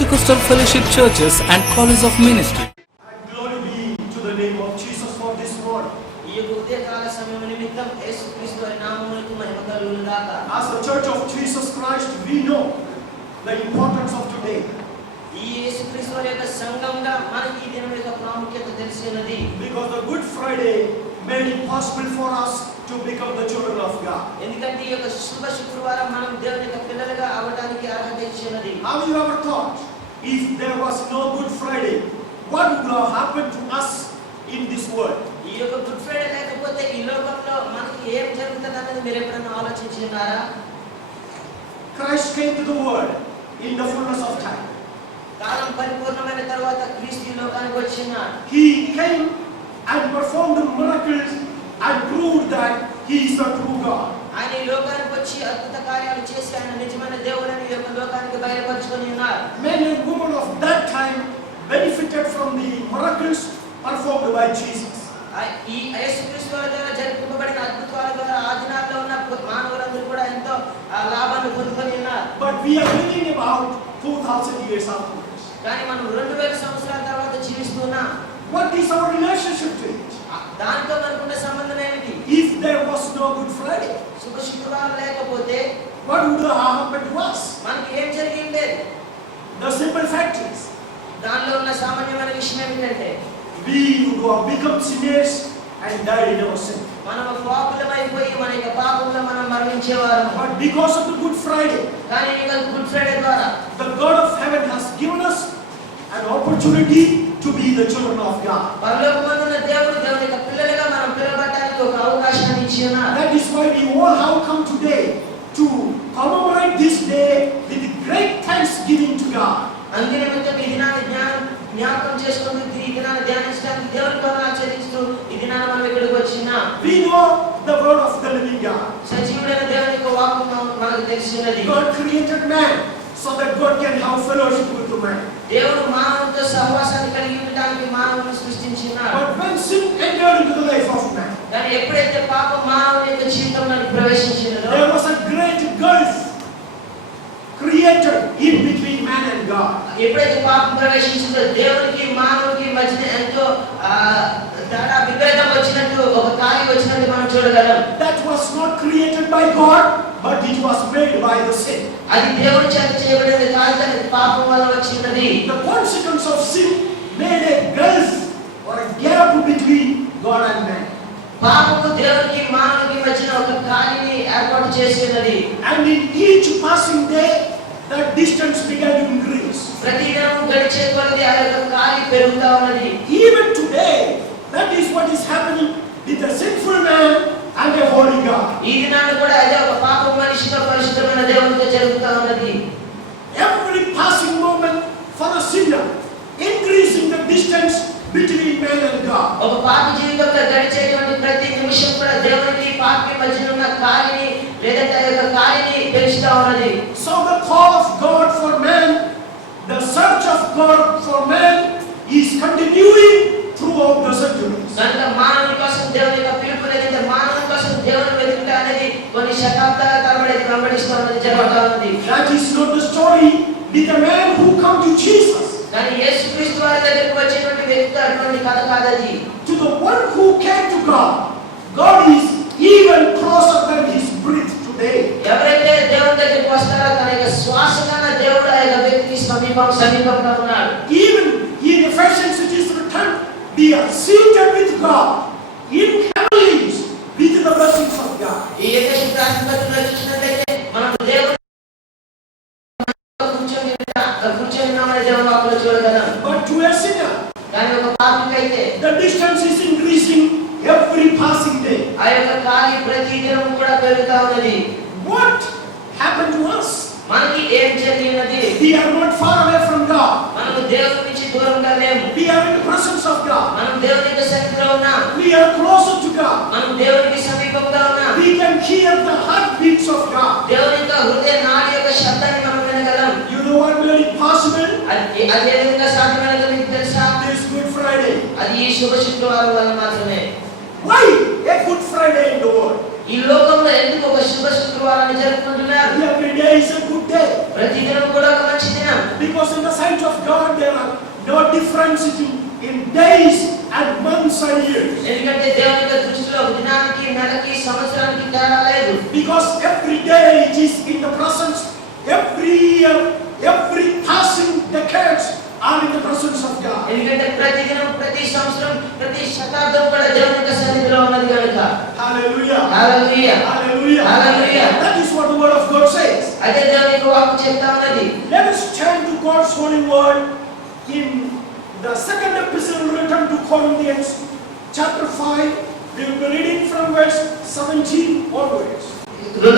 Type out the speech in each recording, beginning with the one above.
Pentecostal Fellowship Churches and College of Ministry. And glory be to the name of Jesus for this morning. As the Church of Jesus Christ, we know the importance of today. Because the Good Friday made it possible for us to become the children of God. Have you ever thought, if there was no Good Friday, what would have happened to us in this world? Christ came to the world in the fullness of time. He came and performed the miracles and proved that He is the true God. Men and women of that time benefited from the miracles performed by Jesus. But we are living about 2,000 years afterwards. What is our relationship to it? If there was no Good Friday, what would have happened to us? The simple fact is, we would have become sinners and died in our sin. But because of the Good Friday, the God of heaven has given us an opportunity to be the children of God. That is why we all have come today to commemorate this day with great thanksgiving to God. We know the word of the living God. God created man so that God can have fellowship with the man. But when sin entered into the life of man, there was a great gulf created in between man and God. That was not created by God, but it was made by the sin. The consequence of sin made a gulf or a gap between God and man. And in each passing day, the distance began to increase. Even today, that is what is happening with a sinful man and a holy God. Every passing moment for the sinner, increasing the distance between man and God. So the call of God for man, the search of God for man is continuing throughout the centuries. That is not the story with the man who come to Jesus. To the one who came to God, God is even closer than his breath today. Even in Ephesians it is written, we are seated with God in heavenlies with the blessings of God. But to a sinner, the distance is increasing every passing day. What happened to us? We are not far away from God. We are in the presence of God. We are closer to God. We can hear the heartbeats of God. You know what made it possible? This Good Friday. Why a Good Friday in the world? Every day is a good day. Because in the sight of God there are no difference in days and months and years. Because every day it is in the presence, every passing decades are in the presence of God. Hallelujah. Hallelujah. Hallelujah. Hallelujah. That is what the word of God says. Let us turn to God's holy word in the second epistle written to Corinthians, chapter 5. We will be reading from verse 17 onwards. The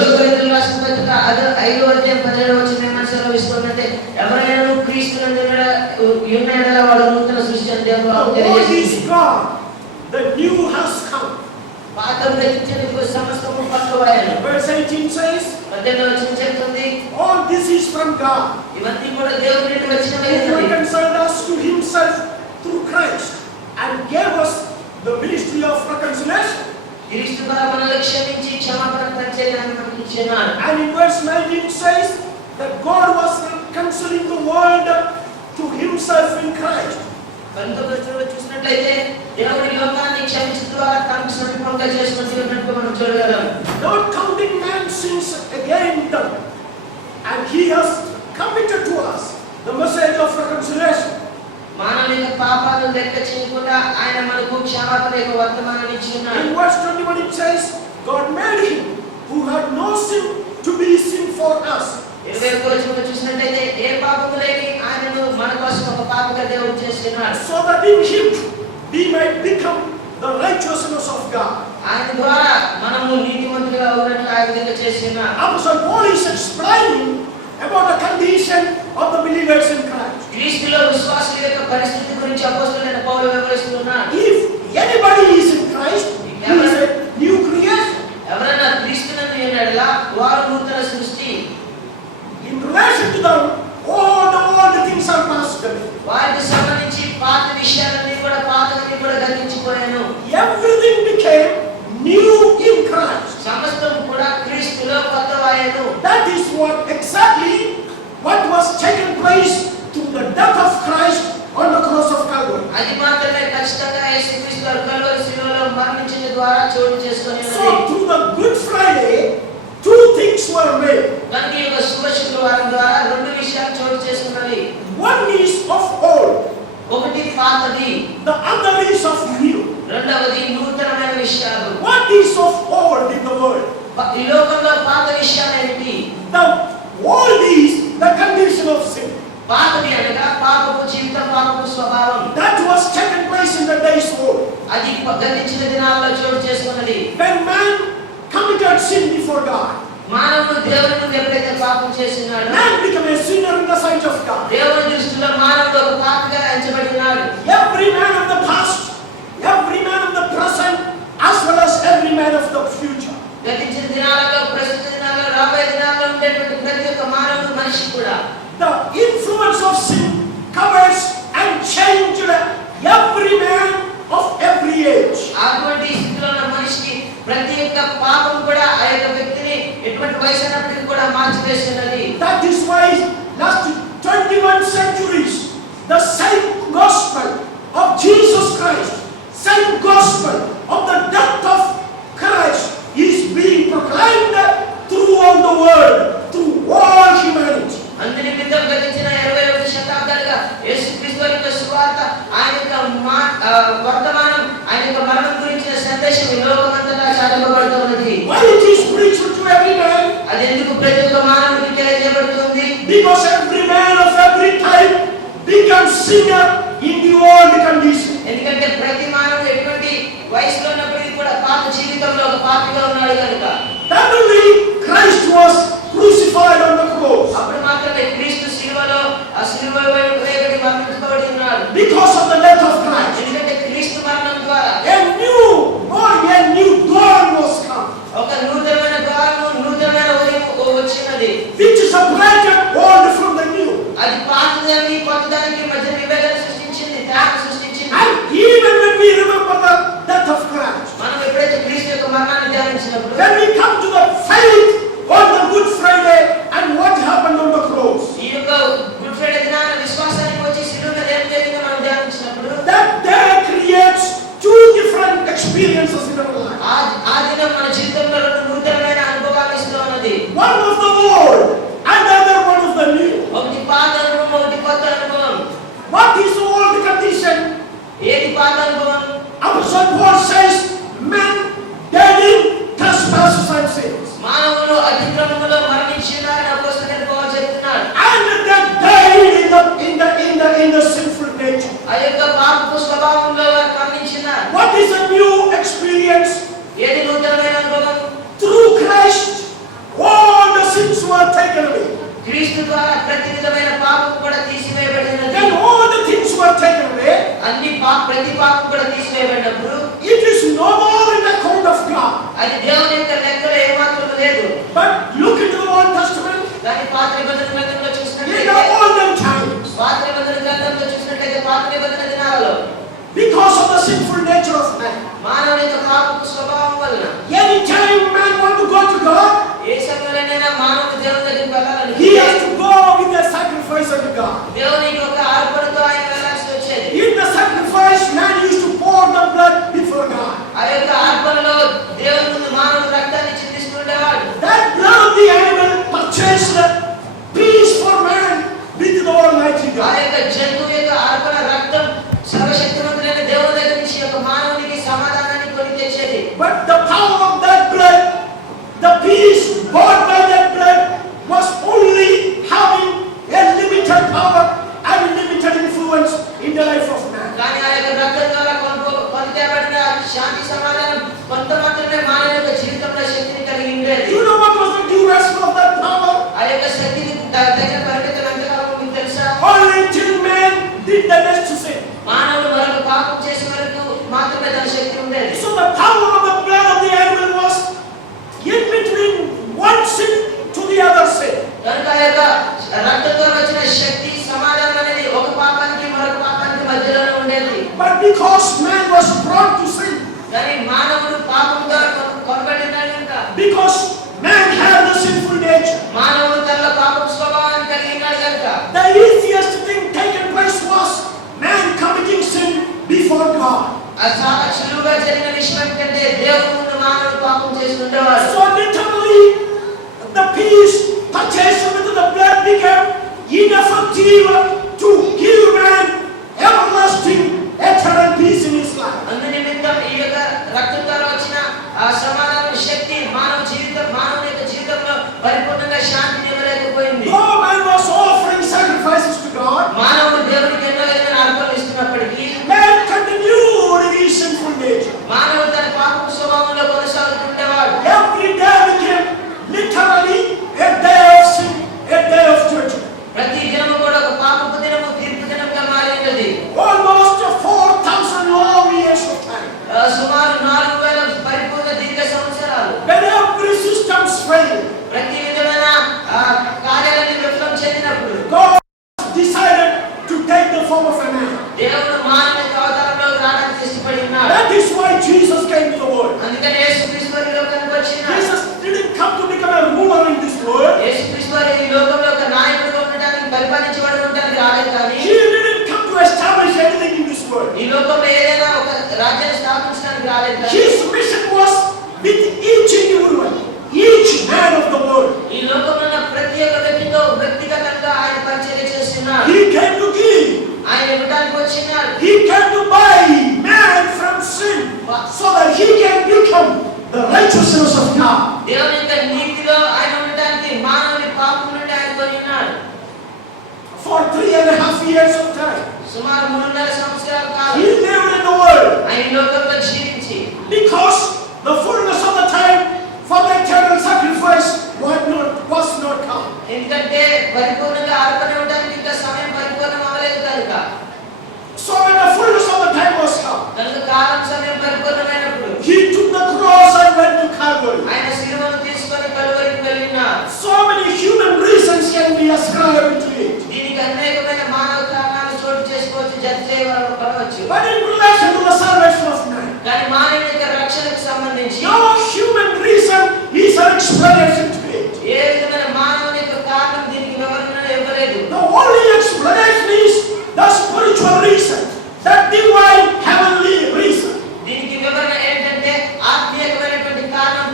word is God. The new has come. Verse 18 says, all this is from God, who reconciled us to himself through Christ and gave us the ministry of reconciliation. And in verse 19 says that God was reconciling the world to himself in Christ. Not counting man's sins against them. And he has committed to us the message of reconciliation. In verse 21 it says, God made him who had no sin to be sin for us. So that in him we might become the righteousness of God. Apostle Paul is explaining about the condition of the believers in Christ. If anybody is in Christ, he is a new creation. In relation to them, all the things are passed away. Everything became new in Christ. That is what was taking place through the death of Christ on the cross of Calvary. So through the Good Friday, two things were made. One is of old, the other is of new. What is of old in the world? The old is the condition of sin. That was taken place in the days old. When man committed sin before God, man became a sinner in the sight of God. Every man of the past, every man of the present, as well as every man of the future. The influence of sin covers and changed every man of every age. That is why last 21 centuries the same gospel of Jesus Christ, same gospel of the death of Christ is being proclaimed throughout the world, through all humanity. Why it is preached to every man? Because every man of every type becomes sinner in the old condition. That only Christ was crucified on the cross. Because of the death of Christ, a new dawn was come, which separated old from the new. And Apostle Paul says, men dead in trespasses and sins. మానవులు అతిక్రమములో మరణించినారని అపోస్తలుడైన పౌలు చెప్తున్నాడు. And they died in the sinful nature. ఆ యొక్క పాపపు స్వభావంలో వారు మరణించినారు. What is a new experience? ఏది నూతనమైన అనుభవం? Through Christ, all the sins were taken away. క్రీస్తు ద్వారా ప్రతి విధమైన పాపం కూడా తీసివేయబడినది. Then all the things were taken away. ప్రతి పాపం కూడా తీసివేయబడినప్పుడు It is no more in the account of God. అది దేవుని యొక్క లెక్కలో ఏమాత్రం లేదు. But look into the Old Testament. దాని పాత నిబంధన గ్రంథంలో In చూసినట్లయితే the olden times, పాత నిబంధన గ్రంథంలో చూసినట్లయితే పాత నిబంధన దినాలలో because of the sinful nature of man, మానవుని యొక్క పాపపు స్వభావం వలన anytime man want to go to God, ఏ సమయంలోనైనా మానవుడు దేవుని దగ్గరికి వెళ్ళాలని he has to go with a sacrifice unto God. దేవుని యొక్క అర్పణతో ఆయన వెళ్ళాల్సి వచ్చేది. In the sacrifice, man used to pour the blood before God. ఆ యొక్క అర్పణలో దేవుని ముందు మానవుడు రక్తాన్ని చిందిస్తుండేవాడు. That blood of the animal purchased peace for man with the Almighty ఆ God. యొక్క జంతువు యొక్క అర్పణ రక్తం సర్వశక్తిమంతుడైన దేవుని దగ్గర నుంచి యొక్క మానవునికి సమాధానాన్ని కొని తెచ్చేది. But the power of that blood, the peace bought by that blood, was only having a limited power and limited influence in the life of man. కానీ ఆ యొక్క రక్తం ద్వారా పొందబడిన శాంతి సమాధానం కొంత మాత్రమే మానవ యొక్క జీవితంలో శక్తిని కలిగి ఉండేది. Do you know what was the duration of that power? ఆ యొక్క శక్తికి తగిన పరిమితులు ఎంతకాలం మీకు తెలుసా? Only till man did the next sin. మానవుడు మరొక పాపం చేసే వరకు మాత్రమే తన శక్తి ఉండేది. So the power of the blood of the animal was in between one sin to the other sin. కనుక ఆ యొక్క రక్తంతో వచ్చిన శక్తి సమాధానం అనేది ఒక పాపానికి మరొక పాపానికి మధ్యలోనే ఉండేది. But because man was prone to sin, కానీ మానవుడు పాపం ద్వారా కొనబడినాడు కనుక because man had the sinful nature, మానవుడు తన పాపపు స్వభావాన్ని కలిగి ఉన్నాడు కనుక the easiest thing taken place was man committing sin before God. చాలా సులువుగా జరిగిన విషయం ఏంటంటే దేవుని ముందు మానవుడు పాపం చేస్తుండేవాడు. So literally, the peace purchased with the blood became ineffective to give man everlasting, eternal peace in his life. అందు నిమిత్తం ఈ యొక్క రక్తం ద్వారా వచ్చిన ఆ సమాధాన శక్తి మానవుని యొక్క జీవితంలో పరిపూర్ణంగా శాంతిని ఇవ్వలేకపోయింది. Though man was offering sacrifices to God, మానవుడు దేవునికి ఎన్నో విధమైన అర్పణలు ఇస్తున్నప్పటికీ man continued in his sinful nature. మానవుడు తన పాపపు స్వభావంలో కొనసాగుతుండేవాడు. Every day became literally a day of sin, a day of judgment. ప్రతి దినము కూడా ఒక పాపపు దినము తీర్పు దినంగా మారినది. Almost 4,000 long years of time. సుమారు 4000 పరిపూర్ణ దీర్ఘ సంవత్సరాలు. When every systems failed, ప్రతి విధమైన కార్యాలన్నీ విఫలం చెందినప్పుడు God decided to take the form of a man. దేవుడు మానవ యొక్క అవతారంలో రావడానికి ఇష్టపడి ఉన్నాడు. That is why Jesus came to the world. అందుకని యేసుక్రీస్తు ఈ లోకానికి వచ్చినాడు. Jesus didn't come to become a ruler in this world. యేసుక్రీస్తు ఈ లోకంలో ఒక నాయకుడిగా ఉండడానికి పరిపాలించబడి ఉండడానికి రాలేదు కానీ He didn't come to establish anything in this world. ఈ లోకంలో ఏదైనా ఒక రాజ్యాన్ని స్థాపించడానికి రాలేదు కానీ His mission was with each individual, each man of the world. ఈ లోకంలో ఉన్న ప్రతి ఒక్క వ్యక్తితో వ్యక్తిగతంగా ఆయన పరిచర్య చేస్తున్నాడు. He came to give. ఆయన ఇవ్వడానికి వచ్చినాడు. He came to buy man from sin so that he can become the righteousness of God. దేవుని యొక్క నీతిలో ఆయన ఉండడానికి మానవుని పాపం నుండి ఆయన కొని ఉన్నాడు. For 3.5 years of time, సుమారు 3.5 సంవత్సరాల he కాలం lived in the world ఆయన ఈ లోకంలో జీవించి because the fullness of the time for the eternal sacrifice was not come. ఎందుకంటే పరిపూర్ణంగా అర్పణ ఇవ్వడానికి ఇంకా సమయం పరిపూర్ణం అవ్వలేదు కనుక So when the fullness of the time was come, కనుక కాలం సమయం పరిపూర్ణమైనప్పుడు he took the cross and went to Calvary. ఆయన శిలువను తీసుకొని కలువరికి వెళ్ళినాడు. So many human reasons can be ascribed to it. దీనికి అనేకమైన మానవ కారణాలు చోటు చేసుకోవచ్చు, జత చేయవచ్చు. But in relation to the salvation of man, కానీ మానవుని యొక్క రక్షణకు సంబంధించి no human reason is an explanation to it. ఏ విధమైన మానవుని యొక్క కారణం దీనికి వివరణ ఇవ్వలేదు. The only explanation is the spiritual reason, the divine heavenly reason. దీనికి వివరణ ఏంటంటే ఆత్మీయమైనటువంటి కారణం,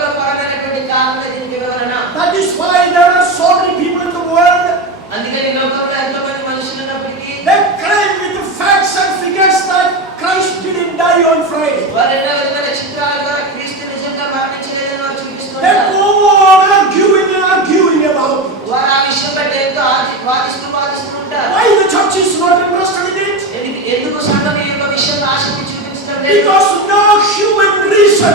పరలోకపరమైనటువంటి కారణమే దీనికి వివరణ. That is why there are so many people in the world. అందుకని లోకంలో ఎంతో మంది మనుషులు ఉన్నప్పటికీ They claim with facts and figures that Christ didn't die on వాదిస్తూ ఉంటారు. Why the church is not interested in it? ఎందుకు సంఘం ఈ యొక్క విషయంలో ఆసక్తి చూపించడం లేదు? Because no human reason,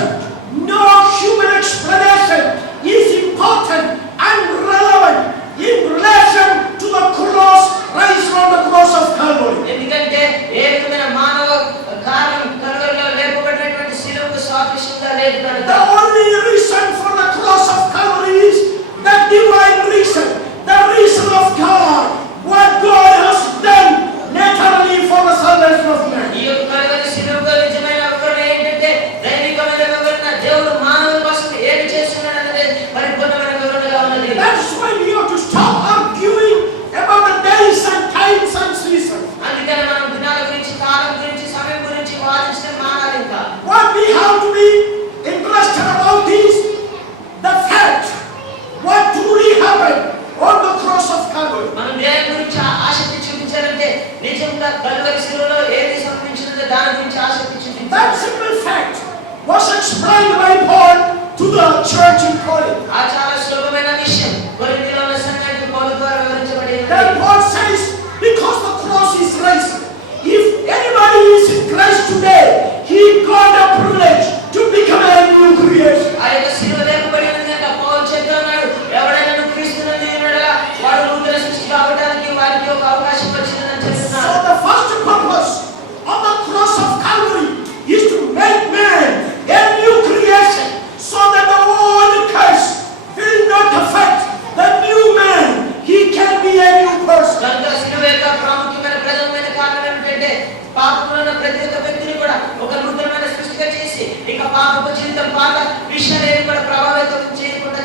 no human explanation is important and relevant in relation to the cross raised on the cross of Calvary. ఎందుకంటే ఏ విధమైన మానవ కారణం కల్వరిలో లేపబడినటువంటి శిలువకు సాదృశ్యంగా లేదు కనుక. The only reason for the cross of Calvary is the divine reason, the reason of God, what God has done naturally for the salvation of man. ఈ యొక్క కల్వరి శిలువకు నిజమైన వివరణ ఏంటంటే దైవికమైన వివరణ, దేవుడు మానవుల కోసం ఏమి చేస్తున్నాడు అనేది పరిపూర్ణమైన వివరణగా ఉన్నది. That's why we have to stop arguing about the days and times and seasons. అందుకని మనం దినాల గురించి, కాలం గురించి, సమయం గురించి వాదించడం మానాలి. ఇంకా What we have to be interested about is the fact what truly happened on the cross of Calvary. మనం దేని గురించి ఆసక్తి చూపించాలంటే నిజంగా కల్వరి శిలువలో ఏది సంభవించిందో దాని గురించి ఆసక్తి చూపించాలి. That simple fact was explained by Paul to the church in Corinth. ఆ చాలా సులభమైన విషయం కొరింథీలో ఉన్న సంఘానికి పౌలు ద్వారా వివరించబడింది. Then Paul says, because the cross is raised, if anybody is in Christ today, he got a privilege to become a new creation. ఆ యొక్క శిలువ లేపబడి ఉంది కనుక పౌలు చెప్తున్నాడు, ఎవడైనా క్రీస్తునందు ఉన్నాడా వాడు నూతన సృష్టి కావడానికి వారికి ఒక అవకాశం వచ్చిందని చెప్తున్నాడు. So the first purpose of the cross of Calvary is to make man a new creation, so that the old curse will not affect the new man. He can be a new person. కనుక శిలువ యొక్క ప్రాముఖ్యమైన ప్రధానమైన కారణం ఏమిటంటే పాపంలో ఉన్న ప్రతి ఒక్క వ్యక్తిని కూడా ఒక నూతనమైన సృష్టిగా చేసి ఇక పాపపు జీవితం పాత విషయాన్ని కూడా ప్రభావితం చేయకుండా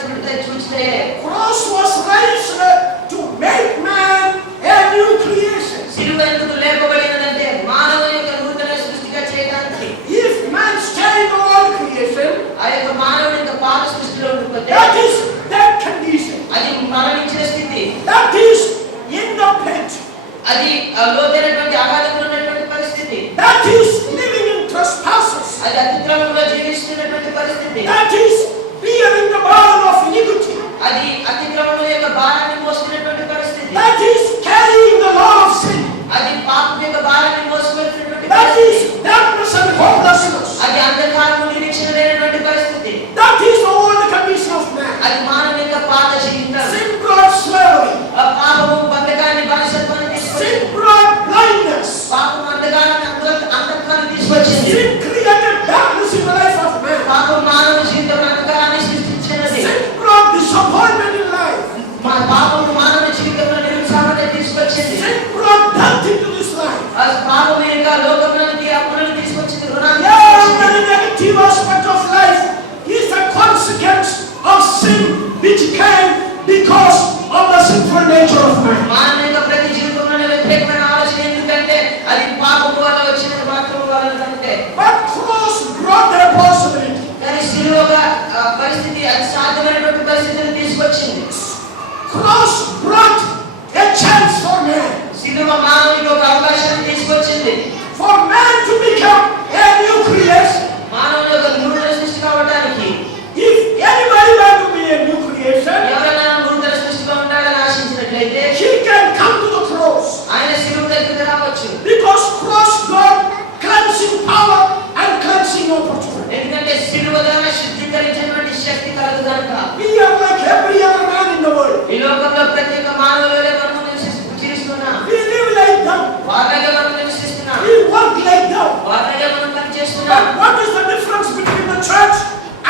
చూస్తే Cross was raised to make man a new creation. శిలువ ఎందుకు లేపబడినదంటే మానవుని యొక్క నూతన సృష్టిగా చేయడానికి. If man stay in the old creation, ఆ యొక్క మానవుని యొక్క పాత సృష్టిలో ఉండిపోతే that is that condition. అది మరణించిన స్థితి, That is in the pit. అది లోతైనటువంటి అగాధంలో ఉన్నటువంటి పరిస్థితి, That is living in trespasses. అది అతిక్రమంలో జీవిస్తున్నటువంటి పరిస్థితి, That is bearing the burden of iniquity. అది అతిక్రమం యొక్క భారాన్ని మోస్తున్నటువంటి పరిస్థితి, That is carrying the load of sin. అది పాపం యొక్క భారాన్ని మోసుకెళ్తున్నటువంటి That పరిస్థితి, is darkness and hopelessness. అది అంధకారము నిరీక్షణ లేనటువంటి పరిస్థితి, That is the old condition of man. అది మానవుని యొక్క పాత జీవితం. Sin brought slavery. ఆ పాపము బంధకాన్ని బానిసత్వాన్ని తీసుకొచ్చింది. Sin brought blindness. పాపం అంధకారాన్ని అంధకారాన్ని తీసుకొచ్చింది. Sin created darkness in the life of man. పాపం మానవ జీవితంలో అంధకారాన్ని సృష్టించినది. Sin brought disappointment in life. మా పాపము మానవ జీవితంలో నిరుత్సాహాన్ని తీసుకొచ్చింది. Sin brought death into this life. ఆ పాపం యొక్క లోకంలోనికి అప్పులను తీసుకొచ్చింది, రుణాన్ని Every తీసుకొచ్చింది. negative aspect of life is a consequence of sin which came because of the sinful nature of man. మానవ యొక్క ప్రతి జీవితంలోనే వ్యతిరేకమైన ఆలోచన ఎందుకంటే అది పాపము వల్ల వచ్చినది మాత్రమే వలన కంటే. But cross brought that possibility. కానీ శిలువ ఒక పరిస్థితి, అది సాధ్యమైనటువంటి పరిస్థితిని తీసుకొచ్చింది. Cross brought a chance for man. శిలువ మానవునికి ఒక అవకాశాన్ని తీసుకొచ్చింది. For man to become a new creation. మానవుని యొక్క నూతన సృష్టి కావడానికి. If anybody want to be a new creation, ఎవరైనా నూతన సృష్టిగా ఉండాలని ఆశించినట్లయితే he can come to the cross. ఆయన శిలువ దగ్గరికి రావచ్చు. Because cross got cleansing power and cleansing opportunity. ఎందుకంటే శిలువ ద్వారా శుద్ధీకరించేటువంటి శక్తి కలదు కనుక. We are like every other man in the world. ఈ లోకంలో ప్రతి ఒక్క మానవులే మనము జీవిస్తున్నాం. We live like them. వారిగా మనం నివసిస్తున్నాం. We work like them. వారిగా మనం పనిచేస్తున్నాం. But what is the difference between the church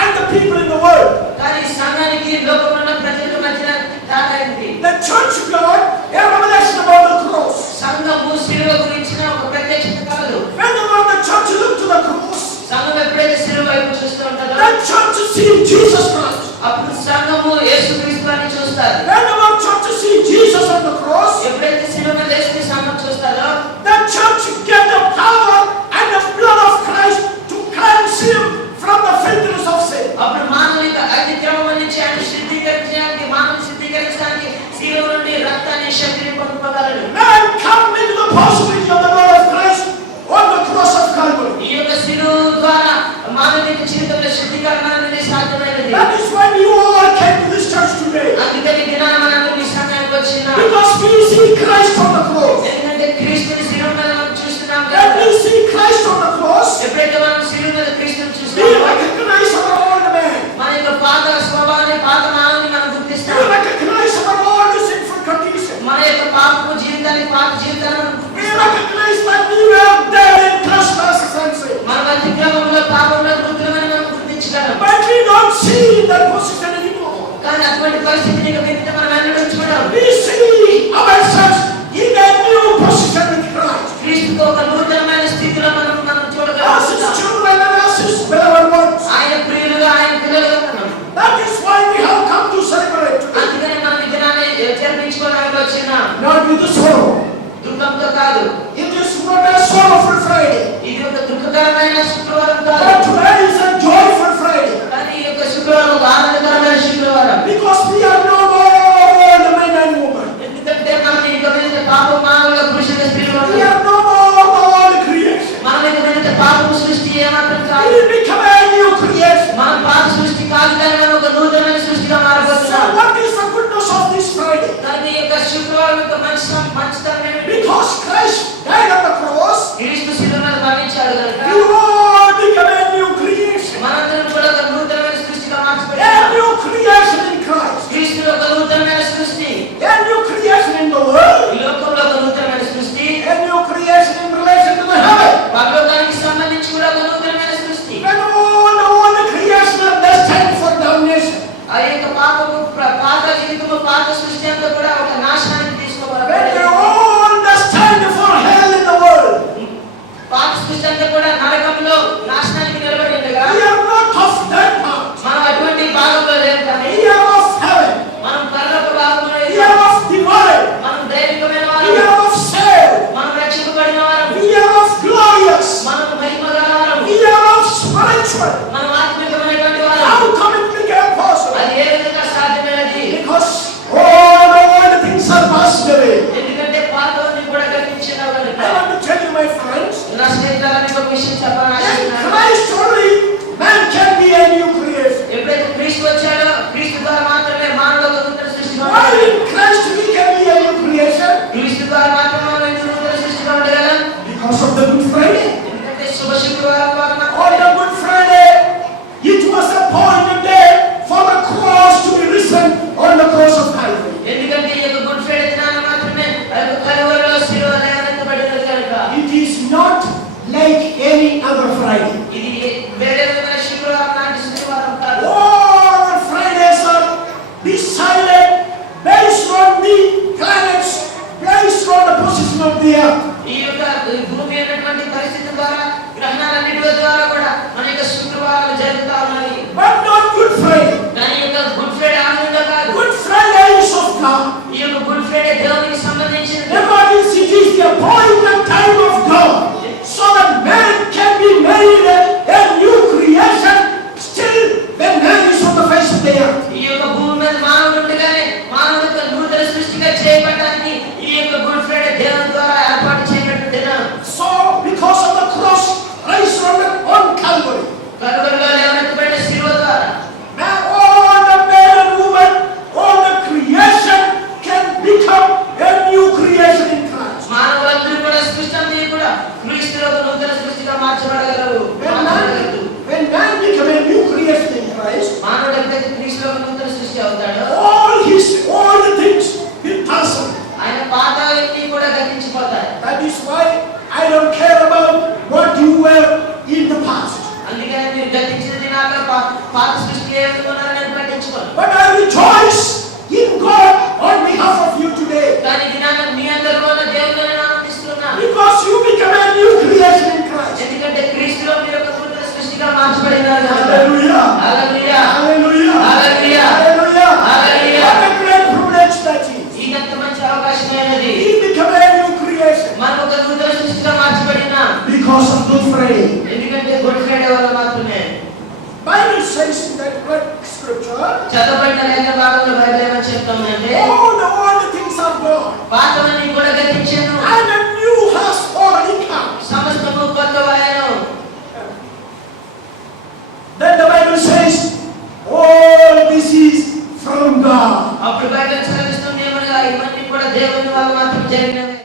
and the people in the world? కానీ సంఘానికి లోకంలో ఉన్న ప్రజల మధ్య తేడా ఏంటి? The church got a revelation about the cross. సంఘము శిలువ గురించిన ఒక ప్రత్యక్షత కలదు. Whenever the church look to the cross, సంఘం ఎప్పుడైతే శిలువ వైపు చూస్తూ ఉంటుందో the church see Jesus Christ. అప్పుడు సంఘము యేసుక్రీస్తుని చూస్తారు. Whenever church see Jesus on the cross, ఎప్పుడైతే శిలువ మీద యేసుని సంఘం చూస్తారో the church get the power and the blood of Christ to cleanse him from the filthiness of sin. అప్పుడు మానవుని అతిక్రమం నుంచి ఆయన శుద్ధీకరించడానికి, మానవుని శుద్ధీకరించడానికి శిలువ నుండి రక్తాన్ని శక్తిని పొందుకోగలడు. Man come into the possibility of the blood of Christ on the cross of Calvary. ఈ యొక్క శిలువ ద్వారా మానవుని జీవితంలో శుద్ధీకరణ అనేది సాధ్యమైనది. That is why we all came to this church today. అందుకని దినాన మనం ఈ సమయానికి వచ్చిన Because we see Christ on the cross. ఎందుకంటే క్రీస్తుని శిలువ మీద మనం చూస్తున్నాం When కదా we see Christ on the cross, ఎప్పుడైతే మనం శిలువ మీద క్రీస్తుని we చూస్తామో recognize our old man. మన యొక్క పాత స్వభావాన్ని పాత మానవుని మనం We గుర్తిస్తాం recognize our old sinful condition. మన యొక్క పాపపు జీవితాన్ని పాత జీవితాన్ని మనం We గుర్తిస్తాం recognize that we were dead in trespasses and sin. మన అతిక్రమంలో పాపంలో మృతులమని మనం గుర్తించగలం But we don't see that position anymore. కానీ అటువంటి పరిస్థితిని ఇక మీదట మనం ఎన్నడూ చూడం We see ourselves in a new position with Christ. క్రీస్తుతో ఒక నూతనమైన స్థితిలో మనం As his చూడగలుగుతాం children and as his beloved ones. ఆయన ప్రియులుగా ఆయన పిల్లలుగా ఉన్నాం That is why we have come to celebrate today. అందుకనే మనం ఈ దినాన్ని జరిపించుకోవడానికి వచ్చినాం Not with the sorrow. దుఃఖంతో కాదు It is not a sorrowful Friday. ఇది ఒక దుఃఖకరమైన శుక్రవారం కాదు But today is a joyful Friday. కానీ ఈ యొక్క శుక్రవారం ఒక ఆనందకరమైన శుక్రవారం Because we are no more the men and women. ఎందుకంటే మనం ఇక మీద పాప మానవుల పురుషుల స్త్రీలు We are no more the old creation. మనం ఇక మీద పాపపు సృష్టి ఏమాత్రం కాదు We become a new creation. మనం పాత సృష్టి కాదు కానీ మనం ఒక నూతనమైన సృష్టిగా So మారబోతున్నాం what is the goodness of this Friday? కానీ ఈ యొక్క శుక్రవారం యొక్క మంచితనం ఏమిటి Because Christ died on the cross, క్రీస్తు శిలువ మీద మరణించాడు కనుక we all become a new creation. మనందరం కూడా ఒక నూతనమైన సృష్టిగా A మార్చబడ్డాం new creation in Christ. క్రీస్తులో ఒక నూతనమైన సృష్టి A new creation in the world. ఈ లోకంలో ఒక నూతనమైన సృష్టి A new creation in relation to the heaven. పరలోకానికి సంబంధించి కూడా ఒక నూతనమైన సృష్టి When all the creation are destined for damnation. ఆ యొక్క పాత జీవితము పాత సృష్టి అంతా కూడా ఒక నాశనానికి When they తీసుకోబడతాయి all destined for hell in the world. పాత సృష్టి అంతా కూడా నరకంలో నాశనానికి నిలబడి ఉండగా We are not of that part. మనం అటువంటి భాగంలో లేము కానీ We are of heaven. మనం పరలోక భాగంలో We are of divine. మనం దైవికమైన We వారు are of saved. మనం రక్షింపబడిన వారు We are of glorious. మనం మహిమగల వారు We are of spiritual. మనం ఆత్మికమైనటువంటి వారు How come it became possible? అది ఏ విధంగా సాధ్యమైనది Because all the things are passed away. ఎందుకంటే పాతవన్నీ కూడా గతించినావు కనుక I want to tell you, my friends, నా స్నేహితులకు ఒక విషయం చెప్పాలని in ఆశిస్తున్నాను Christ only man can be a new creation. ఎప్పుడైతే క్రీస్తు వచ్చాడో క్రీస్తు ద్వారా మాత్రమే మానవుడు ఒక నూతన సృష్టిగా Why ఉంటాడు. in Christ we can be a new creation? క్రీస్తు ద్వారా మాత్రమే మనం ఈ నూతన సృష్టిగా ఉండగలం Because of the Good Friday. ఎందుకంటే శుభ శుక్రవారం ద్వారా On మాత్రమే. the Good Friday, it was appointed day for the cross to be risen on the cross of Calvary. ఎందుకంటే ఈ యొక్క గుడ్ ఫ్రైడే దినాన మాత్రమే ఆ యొక్క కలువరిలో శిలువ లేవనెత్తబడినది కనుక It is not like any other Friday. ఇది వేరే విధమైన శుక్రవారం లాంటి శుక్రవారం కాదు All Fridays are decided based on the planets, based on the position of the earth. ఈ యొక్క భూమి అనేటువంటి పరిస్థితి ద్వారా గ్రహణాలన్నిటి ద్వారా కూడా మన యొక్క శుక్రవారాలు జరుగుతా ఉన్నాయి But not Good Friday. దాని యొక్క గుడ్ ఫ్రైడే ఆనందంగా కాదు Good Friday is of God. ఈ యొక్క గుడ్ ఫ్రైడే దేవునికి సంబంధించినది Therefore, it is the appointed time of God, so that man can be made a new creation still when man is on the face of the earth. ఈ యొక్క భూమి మీద మానవుడు ఉండగానే మానవుడు యొక్క నూతన సృష్టిగా చేయబడటానికి ఈ యొక్క గుడ్ ఫ్రైడే దేవుని ద్వారా ఏర్పాటు చేయబడిన దినం So, because of the cross raised on Calvary, కలువరిలో లేవనెత్తబడిన శిలువ ద్వారా now all the men and women, all the creation can become a new creation in Christ. మానవులందరూ కూడా సృష్టి అంతా కూడా క్రీస్తులో ఒక నూతన సృష్టిగా మార్చబడగలరు When man become a new creation in Christ, మానవుడు ఎప్పుడైతే క్రీస్తులో ఒక నూతన సృష్టి అవుతాడో all the things will pass away. ఆయన పాతాలన్నీ కూడా గతించిపోతాయి That is why I don't care about what you were in the past. అందుకని మీరు గతించిన దినాల్లో పాత సృష్టి ఏ విధంగా ఉన్నారని నేను పట్టించుకోను But I rejoice in God on behalf of you today. కానీ ఈ దినాన్ని మీ అందరిలో ఉన్న దేవుని నేను ఆనందిస్తున్నాను Because you become a new creation in Christ. ఎందుకంటే క్రీస్తులో మీరు ఒక నూతన సృష్టిగా మార్చబడినారు కనుక. Hallelujah. హల్లెలూయా Hallelujah. Hallelujah. Hallelujah. Hallelujah. What a great privilege that is. ఇది ఎంత మంచి అవకాశమైనది We become a new creation మనం ఒక నూతన సృష్టిగా మార్చబడిన because of Good Friday. ఎందుకంటే గుడ్ ఫ్రైడే వల్ల మాత్రమే Bible says in that great scripture, చదవబడిన లేఖన భాగంలో బైబిల్ ఏమని చెప్తుందంటే all the things are gone, పాతవన్నీ కూడా గతించెను and a new has already come. సమస్తము కొత్తవాయను Then the Bible says, all this is from God. అప్పుడు బైబిల్ చదివిస్తుంది ఏమనగా ఇవన్నీ దేవుని వల్ల మాత్రం జరిగినవి.